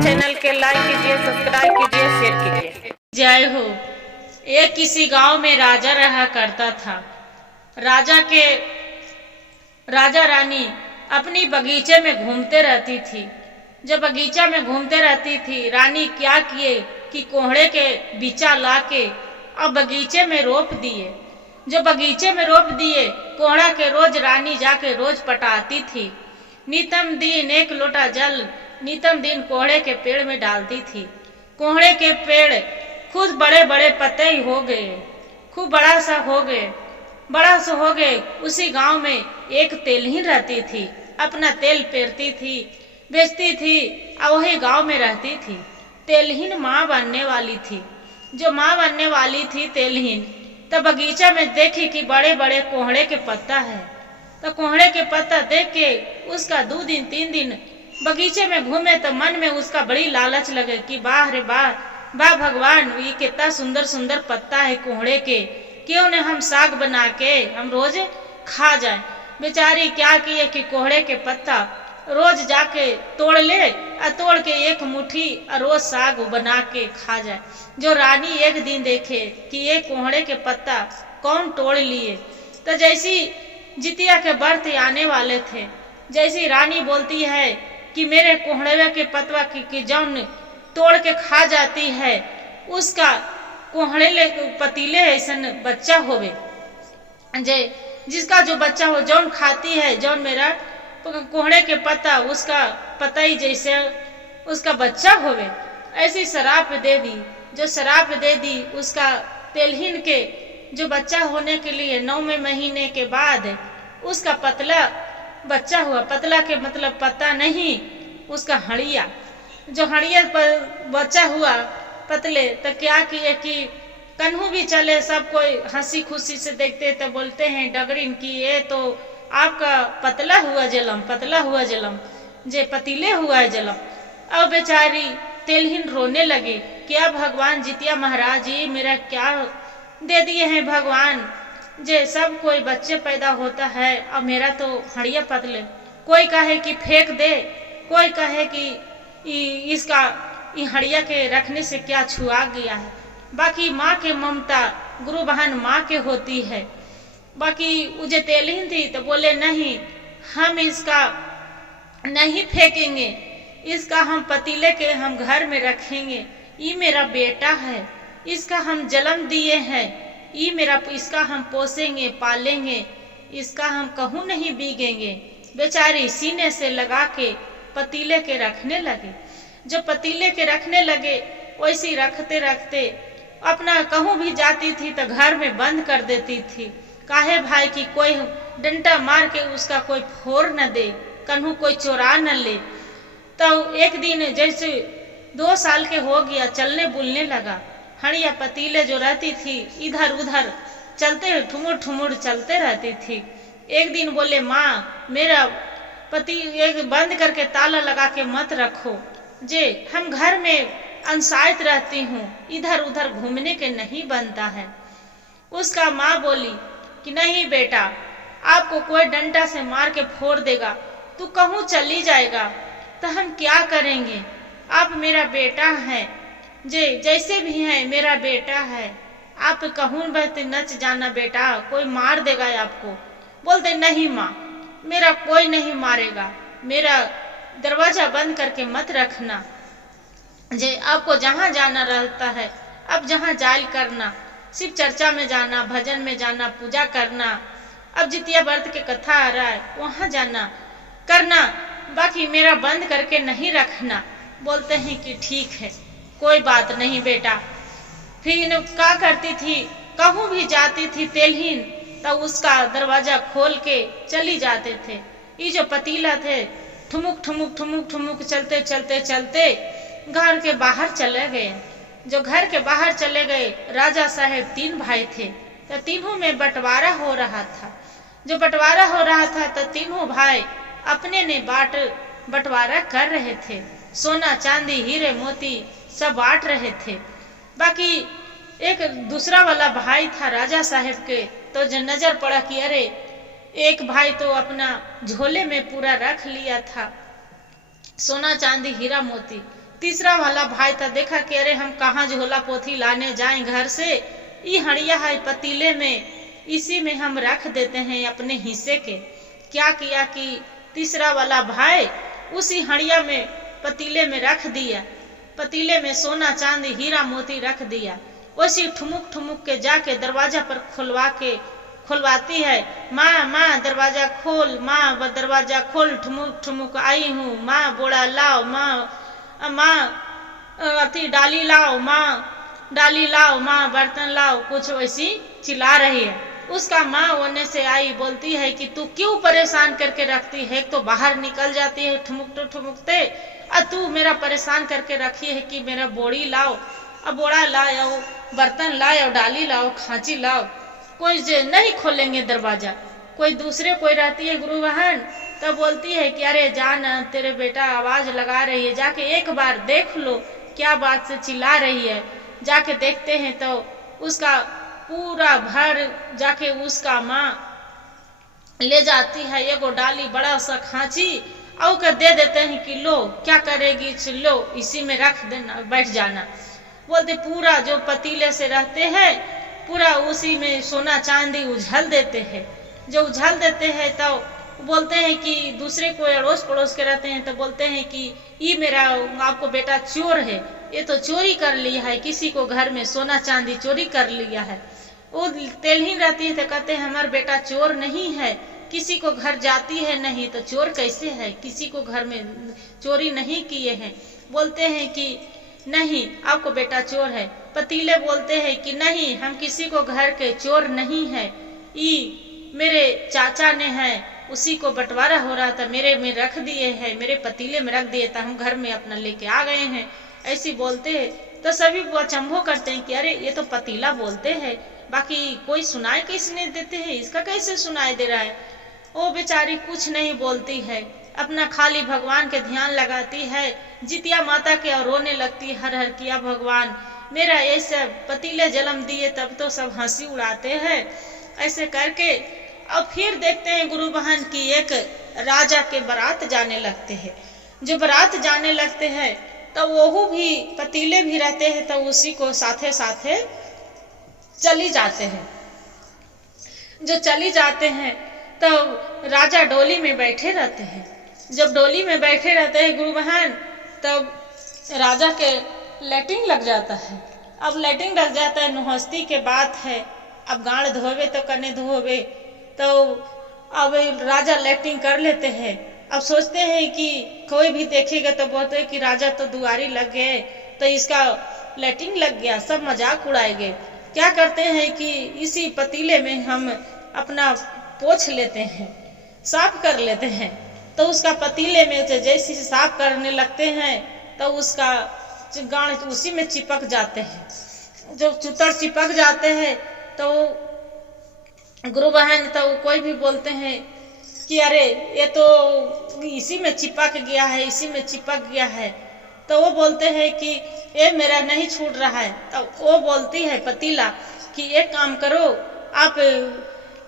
Channel के like कीजिए, subscribe कीजिए, शेयर कीजिए। जय हो। एक किसी गांव में राजा रहा करता था। राजा रानी अपनी बगीचे में घूमते रहती थी। जब बगीचा में घूमते रहती थी, रानी क्या किए कि कोहड़े के बिचा लाके अब बगीचे में रोप दिए। जो बगीचे में रोप दिए, कोहड़ा के रोज रानी जाके रोज पटाती थी। नितम दिन एक लोटा जल नितम दिन कोहड़े के पेड़ में डालती थी। कोहड़े के पेड़ खुद बड़े बड़े पत्ते हो गए, खूब बड़ा सा हो गए। उसी गांव में एक तेलहीन रहती थी, अपना तेल पेरती थी, बेचती थी और वही गांव में रहती थी। तेलहीन माँ बनने वाली थी। जो माँ बनने वाली थी तेलहीन, तब बगीचा में देखी कि बड़े बड़े कोहड़े के पत्ता है। तो कोहड़े के पत्ता देख के उसका 2 दिन 3 दिन बगीचे में घूमे तो मन में उसका बड़ी लालच लगे कि वाह रे वाह, वाह भगवान, ये कितना सुंदर सुंदर पत्ता है कोहड़े के, क्यों न हम साग बना के हम रोज खा जाए। बेचारी क्या किए कि कोहड़े के पत्ता रोज जाके तोड़ ले और तोड़ के एक मुट्ठी रोज साग बना के खा जाए। जो रानी एक दिन देखे कि ये कोहड़े के पत्ता कौन तोड़ लिए, तो जैसी जितिया के व्रत आने वाले थे, जैसी रानी बोलती है कि मेरे कोहड़े के पतवा की जौन तोड़ के खा जाती है, उसका कोहड़े पतीले ऐसन बच्चा होवे, जिसका जो बच्चा हो जौन खाती है, जौन मेरा कोहड़े के पत्ता उसका पतई जैसे उसका बच्चा होवे। ऐसी शराप दे दी। जो शराप दे दी उसका तेलहीन के जो बच्चा होने के लिए 9वें महीने के बाद उसका पतला बच्चा हुआ। पतला के मतलब पत्ता नहीं, उसका हड़िया। जो हड़िया पर बच्चा हुआ पतले, तो क्या किए कि कन्हू भी चले, सब कोई हंसी खुशी से देखते तो बोलते हैं डगरिन की ये तो आपका पतला हुआ जलम जे पतीले हुआ जलम। अब बेचारी तेलहीन रोने लगे कि अब भगवान जितिया महाराज जी मेरा क्या दे दिए हैं भगवान, जे सब कोई बच्चे पैदा होता है और मेरा तो हड़िया पतले। कोई कहे कि फेंक दे, कोई कहे कि इसका हड़िया के रखने से क्या छुआ गया है। बाकी माँ के ममता गुरु बहन माँ के होती है। बाकी उजे तेलहीन थी तो बोले नहीं, हम इसका नहीं फेंकेंगे, इसका हम पतीले के हम घर में रखेंगे। ये मेरा बेटा है, इसका हम जन्म दिए हैं, इसका हम पोसेंगे पालेंगे, इसका हम कहूँ नहीं बीगेंगे। बेचारी सीने से लगा के पतीले के रखने लगे। जो पतीले के रखने लगे वैसे रखते रखते अपना कहूँ भी जाती थी तो घर में बंद कर देती थी। काहे भाई कि कोई डंडा मार के उसका कोई फोड़ न दे, कन्हू कोई चोरा न ले। तो एक दिन जैसे 2 साल के हो गया, चलने बुलने लगा। हड़िया पतीले जो रहती थी इधर उधर चलते ठुमुर ठुमुर चलते रहती थी। एक दिन बोले माँ मेरा पति एक बंद करके ताला लगा के मत रखो, जे हम घर में अनसायत रहती हूँ, इधर उधर घूमने के नहीं बनता है। उसका माँ बोली कि नहीं बेटा, आपको कोई डंडा से मार के फोड़ देगा तो कहूँ चली जाएगा तो हम क्या करेंगे। आप मेरा बेटा है, जैसे भी है मेरा बेटा है, आप कहूँ बहते नच जाना बेटा, कोई मार देगा आपको। बोलते नहीं माँ, मेरा कोई नहीं मारेगा, मेरा दरवाजा बंद करके मत रखना। आपको जहाँ जाना रहता है अब जहाँ जायल करना, सिर्फ चर्चा में जाना, भजन में जाना, पूजा करना, अब जितिया व्रत के कथा आ रहा है वहाँ जाना करना, बाकी मेरा बंद करके नहीं रखना। बोलते हैं कि ठीक है, कोई बात नहीं बेटा। फिर क्या करती थी, कहूँ भी जाती थी तेलहीन तो उसका दरवाजा खोल के चली जाते थे। ये जो पतीला थे ठुमुक ठुमुक ठुमुक ठुमुक चलते चलते चलते घर के बाहर चले गए। जो घर के बाहर चले गए, राजा साहेब 3 भाई थे, तो तीनों में बंटवारा हो रहा था। जो बंटवारा हो रहा था तो तीनों भाई अपने ने बंटवारा कर रहे थे। सोना चांदी हीरे मोती सब बांट रहे थे। बाकी एक दूसरा वाला भाई था राजा साहेब के, तो जो नजर पड़ा कि अरे एक भाई तो अपना झोले में पूरा रख लिया था सोना चांदी हीरा मोती। तीसरा वाला भाई था, देखा कि अरे हम कहाँ झोला पोथी लाने जाएं घर से, ये हड़िया है पतीले में, इसी में हम रख देते हैं अपने हिस्से के। क्या किया कि तीसरा वाला भाई उसी हड़िया में पतीले में रख दिया, पतीले में सोना चांदी हीरा मोती रख दिया। उसी ठुमुक ठुमुक के जाके दरवाजा पर खुलवाती है, माँ माँ दरवाजा खोल, माँ दरवाजा खोल, ठुमुक ठुमुक आई हूँ, माँ बोड़ा लाओ, माँ अति डाली लाओ, माँ डाली लाओ, माँ बर्तन लाओ, कुछ वैसी चिल्ला रही है। उसका माँ होने से आई, बोलती है कि तू क्यों परेशान करके रखती है, एक तो बाहर निकल जाती है ठुमुकते, और तू मेरा परेशान करके रखी है कि मेरा बोड़ी लाओ, अब बोड़ा लाओ, बर्तन लाओ, डाली लाओ, खांची लाओ, कोई नहीं खोलेंगे दरवाजा। कोई दूसरे कोई रहती है गुरु बहन, तब बोलती है कि अरे जान, तेरे बेटा आवाज लगा रही है, जाके एक बार देख लो क्या बात से चिल्ला रही है। जाके देखते हैं तो उसका पूरा भर जाके उसका माँ ले जाती है एगो डाली बड़ा सा खांची, और कर दे देते हैं कि लो क्या करेगी, लो इसी में रख देना, बैठ जाना। बोलते पूरा जो पतीले से रहते हैं पूरा उसी में सोना चांदी उझल देते हैं। जो उझल देते हैं तो बोलते हैं कि दूसरे कोई अड़ोस पड़ोस के रहते हैं तो बोलते हैं कि ये मेरा आपको बेटा चोर है, ये तो चोरी कर लिया है, किसी को घर में सोना चांदी चोरी कर लिया है। वो तेलहीन रहती है तो कहते हैं हमारा बेटा चोर नहीं है, किसी को घर जाती है नहीं तो चोर कैसे है, किसी को घर में चोरी नहीं किए हैं। बोलते हैं कि नहीं आपको बेटा चोर है। पतीले बोलते हैं कि नहीं हम किसी को घर के चोर नहीं है, ये मेरे चाचा ने है, उसी को बंटवारा हो रहा था, मेरे में रख दिए हैं, मेरे पतीले में रख दिए था, हम घर में अपना लेके आ गए हैं। ऐसी बोलते हैं तो सभी अचंभो करते हैं कि अरे ये तो पतीला बोलते हैं, बाकी कोई सुनाई कैसे नहीं देते हैं, इसका कैसे सुनाई दे रहा है। वो बेचारी कुछ नहीं बोलती है, अपना खाली भगवान के ध्यान लगाती है, जितिया माता के और रोने लगती, हर हर किया भगवान मेरा ऐसे पतीले जन्म दिए, तब तो सब हंसी उड़ाते हैं। ऐसे करके अब फिर देखते हैं गुरु बहन की एक राजा के बारात जाने लगते हैं। जो बारात जाने लगते हैं तो वो भी पतीले भी रहते हैं, तो उसी को साथे साथे चली जाते हैं। जो चली जाते हैं तो राजा डोली में बैठे रहते हैं। जब डोली में बैठे रहते हैं गुरु बहन, तब राजा के लैट्रिन लग जाता है। अब लैट्रिन लग जाता है, नुहस्ती के बात है, अब गाड़ धोवे तो कने धोवे, तो अब राजा लैट्रिन कर लेते हैं। अब सोचते हैं कि कोई भी देखेगा तो बोलते हैं कि राजा तो दुआरी लग गए, तो इसका लैट्रिन लग गया, सब मजाक उड़ाएंगे। क्या करते हैं कि इसी पतीले में हम अपना पोंछ लेते हैं, साफ कर लेते हैं। तो उसका पतीले में जैसे साफ करने लगते हैं तो उसका गाड़ उसी में चिपक जाते हैं। जब चुतर चिपक जाते हैं तो गुरु बहन तो कोई भी बोलते हैं कि अरे ये तो इसी में चिपक गया है, इसी में चिपक गया है। तो वो बोलते हैं कि ये मेरा नहीं छूट रहा है। तो वो बोलती है पतीला कि एक काम करो आप,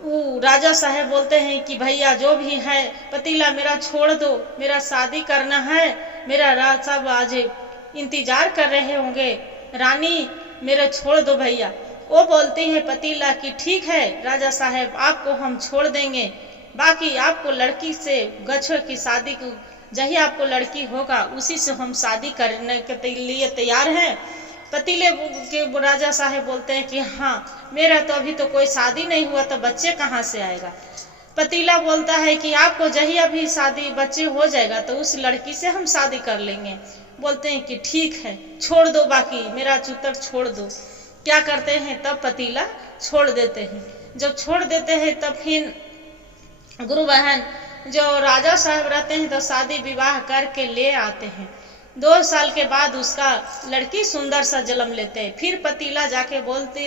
वो राजा साहब बोलते हैं कि भैया जो भी है पतीला मेरा छोड़ दो, मेरा शादी करना है, मेरा राज सब आज इंतजार कर रहे होंगे, रानी मेरा छोड़ दो भैया। वो बोलती है पतीला कि ठीक है राजा साहब आपको हम छोड़ देंगे, बाकी आपको लड़की से गच्छो की शादी को जही आपको लड़की होगा उसी से हम शादी करने के लिए तैयार हैं। पतीले के राजा साहब बोलते हैं कि हाँ मेरा तो अभी तो कोई शादी नहीं हुआ, तो बच्चे कहाँ से आएगा। पतीला बोलता है कि आपको जही अभी शादी बच्चे हो जाएगा तो उस लड़की से हम शादी कर लेंगे। बोलते हैं कि ठीक है छोड़ दो, बाकी मेरा चुतर छोड़ दो। क्या करते हैं तब पतीला छोड़ देते हैं। जब छोड़ देते हैं तब फिर गुरु बहन जो राजा साहब रहते हैं तो शादी विवाह करके ले आते हैं। 2 साल के बाद उसका लड़की सुंदर सा जन्म लेते हैं। फिर पतीला जाके बोलते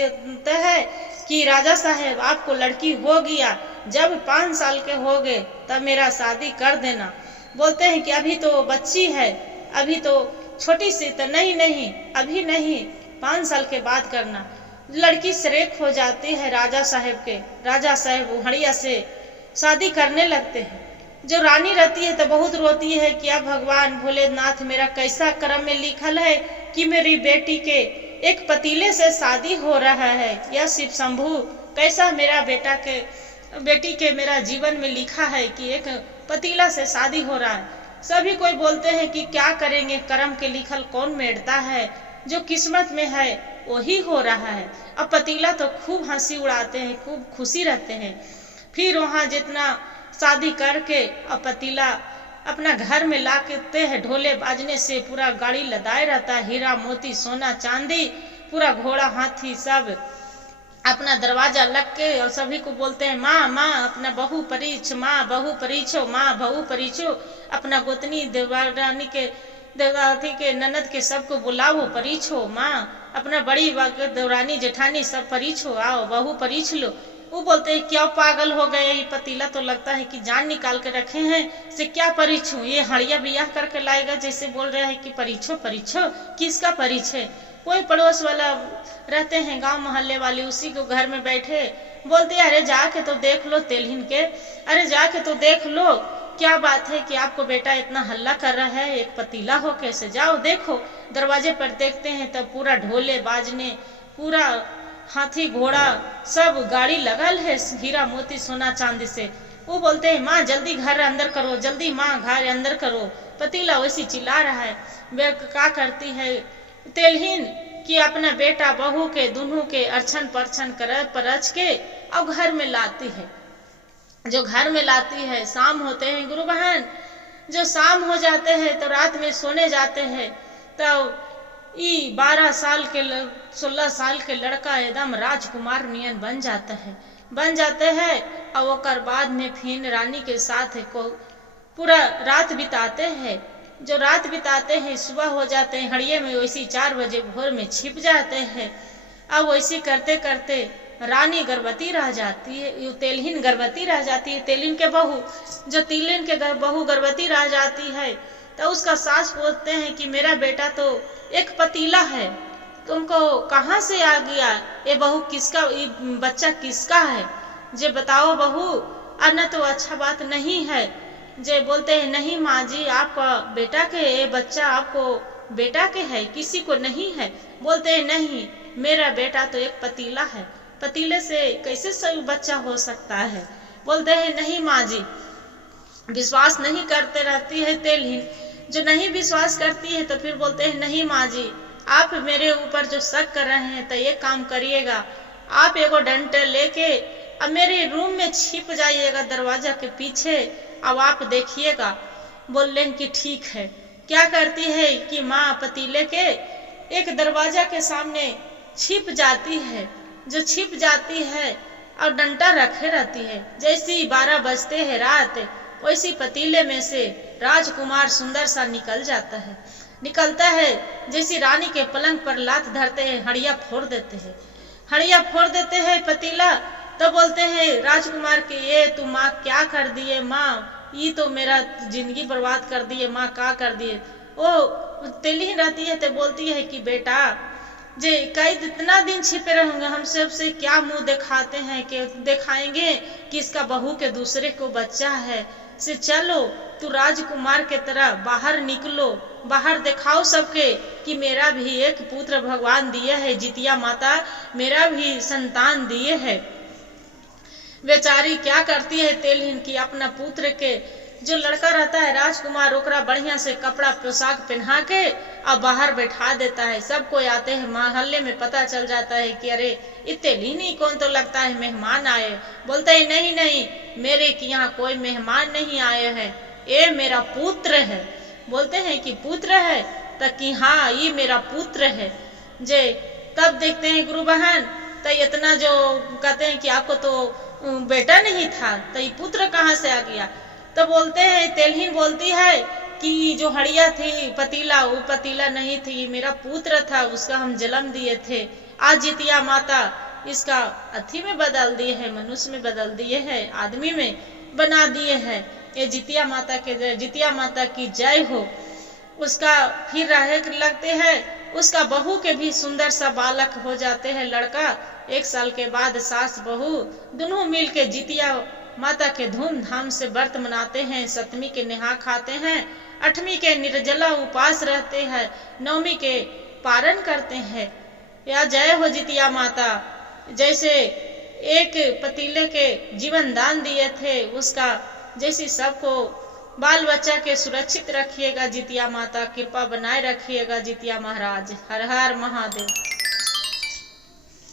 हैं कि राजा साहब आपको लड़की हो गया, जब 5 साल के हो गए तब मेरा शादी कर देना। बोलते हैं कि अभी तो बच्ची है, अभी तो छोटी सी, तो नहीं अभी नहीं, 5 साल के बाद करना। लड़की शरीक हो जाती है राजा साहब के। राजा साहब हड़िया से शादी करने लगते हैं। जो रानी रहती है तो बहुत रोती है कि अब भगवान भोलेनाथ मेरा कैसा कर्म में लिखल है कि मेरी बेटी के एक पतीले से शादी हो रहा है। यह शिव शंभू कैसा मेरा बेटी के मेरा जीवन में लिखा है कि एक पतीला से शादी हो रहा है। सभी कोई बोलते हैं कि क्या करेंगे, कर्म के लिखल कौन मेटता है, जो किस्मत में है वही हो रहा है। अब पतीला तो खूब हंसी उड़ाते हैं, खूब खुशी रहते हैं। फिर वहाँ जितना शादी करके अब पतीला अपना घर में ला के है, ढोले बाजने से पूरा गाड़ी लदाए रहता है, हीरा मोती सोना चांदी पूरा घोड़ा हाथी सब अपना दरवाजा लग के, और सभी को बोलते हैं माँ माँ अपना बहू परीछ, माँ बहू परीछो, माँ बहू परीछो। अपना गोतनी देवरानी के देवदाथी के ननद के सबको बुलाओ परीछो, माँ अपना बड़ी देवरानी जेठानी सब परीछो, आओ बहू परीछ लो। वो बोलते हैं क्या पागल हो गए, ये पतीला तो लगता है कि जान निकाल के रखे हैं, से क्या परीछूं, ये हड़िया बियाह करके लाएगा, जैसे बोल रहे हैं कि परीछो परीछो। किसका परीछ है? कोई पड़ोस वाला रहते हैं गांव मोहल्ले वाले, उसी को घर में बैठे बोलते अरे जाके तो देख लो तेलहीन के, अरे जाके तो देख लो क्या बात है कि आपको बेटा इतना हल्ला कर रहा है, एक पतीला हो कैसे, जाओ देखो। दरवाजे पर देखते हैं तब पूरा ढोले बाजने, पूरा हाथी घोड़ा सब गाड़ी लगल है हीरा मोती सोना चांदी से। वो बोलते हैं माँ जल्दी घर अंदर करो, जल्दी माँ घर अंदर करो। पतीला वैसी चिल्ला रहा है। वे क्या करती है तेलहीन कि अपना बेटा बहू के दोनों के अर्चन परछन कर परच के अब घर में लाती है। जो घर में लाती है, शाम होते हैं गुरु बहन, जो शाम हो जाते हैं तो रात में सोने जाते हैं, तो 12 साल के 16 साल के लड़का एकदम राजकुमार नियन बन जाते हैं। और ओकर बाद में फिर रानी के साथ को पूरा रात बिताते हैं। जो रात बिताते हैं सुबह हो जाते हैं, हड़िये में वैसी 4 बजे भोर में छिप जाते हैं। अब वैसी करते करते रानी गर्भवती रह जाती है, तेलहीन गर्भवती रह जाती है। तेलहीन के बहू, जो तेलहीन के बहू गर्भवती रह जाती है तो उसका सास पूछते हैं कि मेरा बेटा तो एक पतीला है, तुमको कहाँ से आ गया, ये बहू किसका, ये बच्चा किसका है, जे बताओ बहू, अन्य तो अच्छा बात नहीं है। जे बोलते हैं नहीं माँ जी आपका बेटा के, ये बच्चा आपको बेटा के है, किसी को नहीं है। बोलते हैं नहीं मेरा बेटा तो एक पतीला है, पतीले से कैसे सही बच्चा हो सकता है। बोलते हैं नहीं माँ जी, विश्वास नहीं करते रहती है तेलहीन। जो नहीं विश्वास करती है तो फिर बोलते हैं नहीं माँ जी आप मेरे ऊपर जो शक कर रहे हैं तो ये काम करिएगा, आप एगो डंडा लेके अब मेरे रूम में छिप जाइएगा दरवाजा के पीछे, अब आप देखिएगा। बोल रहे कि ठीक है। क्या करती है कि माँ पतीले के एक दरवाजा के सामने छिप जाती है। जो छिप जाती है और डंडा रखे रहती है, जैसे ही 12 बजते हैं रात, वैसी पतीले में से राजकुमार सुंदर सा निकलता है। जैसी रानी के पलंग पर लात धरते हैं, हड़िया फोड़ देते हैं पतीला। तो बोलते हैं राजकुमार के ये तू माँ क्या कर दिए, माँ ये तो मेरा जिंदगी बर्बाद कर दिए, माँ क्या कर दिए। वो तेलहीन रहती है तो बोलती है कि बेटा जे कई इतना दिन छिपे रहेंगे, हम सबसे क्या मुंह दिखाते हैं कि दिखाएंगे कि इसका बहू के दूसरे को बच्चा है। से चलो तू राजकुमार के तरह बाहर निकलो, बाहर दिखाओ सबके कि मेरा भी एक पुत्र भगवान दिए है, जितिया माता मेरा भी संतान दिए है। बेचारी क्या करती है तेलहीन की अपना पुत्र के जो लड़का रहता है राजकुमार, ओकरा बढ़िया से कपड़ा पोशाक पहना के अब बाहर बैठा देता है। सब कोई आते हैं, मोहल्ले में पता चल जाता है कि अरे ये तेलहीन ही कौन, तो लगता है मेहमान आए। बोलते हैं नहीं नहीं मेरे के यहाँ कोई मेहमान नहीं आए हैं, ये मेरा पुत्र है। बोलते हैं कि पुत्र है, तो कि हाँ ये मेरा पुत्र है। जे तब देखते हैं गुरु बहन, तो इतना जो कहते हैं कि आपको तो बेटा नहीं था, तो ये पुत्र कहाँ से आ गया। तो बोलते हैं तेलहीन बोलती है कि जो हड़िया थी पतीला, वो पतीला नहीं थी, मेरा पुत्र था, उसका हम जन्म दिए थे। आज जितिया माता इसका अथी में बदल दिए है, मनुष्य में बदल दिए है, आदमी में बना दिए है। ये जितिया माता के जय, जितिया माता की जय हो। उसका फिर रहे लगते हैं, उसका बहू के भी सुंदर सा बालक हो जाते हैं लड़का। 1 साल के बाद सास बहू दोनों मिल के जितिया माता के धूमधाम से व्रत मनाते हैं, सप्तमी के नेहा खाते हैं, अठमी के निर्जला उपास रहते हैं, नवमी के पारण करते हैं। या जय हो जितिया माता। जैसे एक पतीले के जीवन दान दिए थे, उसका जैसे सबको बाल बच्चा के सुरक्षित रखिएगा जितिया माता, कृपा बनाए रखिएगा जितिया महाराज। हर हर महादेव।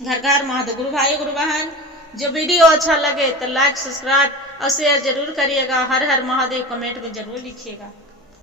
घर घर महादेव। गुरु भाई गुरु बहन, जो वीडियो अच्छा लगे तो लाइक सब्सक्राइब और शेयर जरूर करिएगा। हर हर महादेव कमेंट में जरूर लिखिएगा।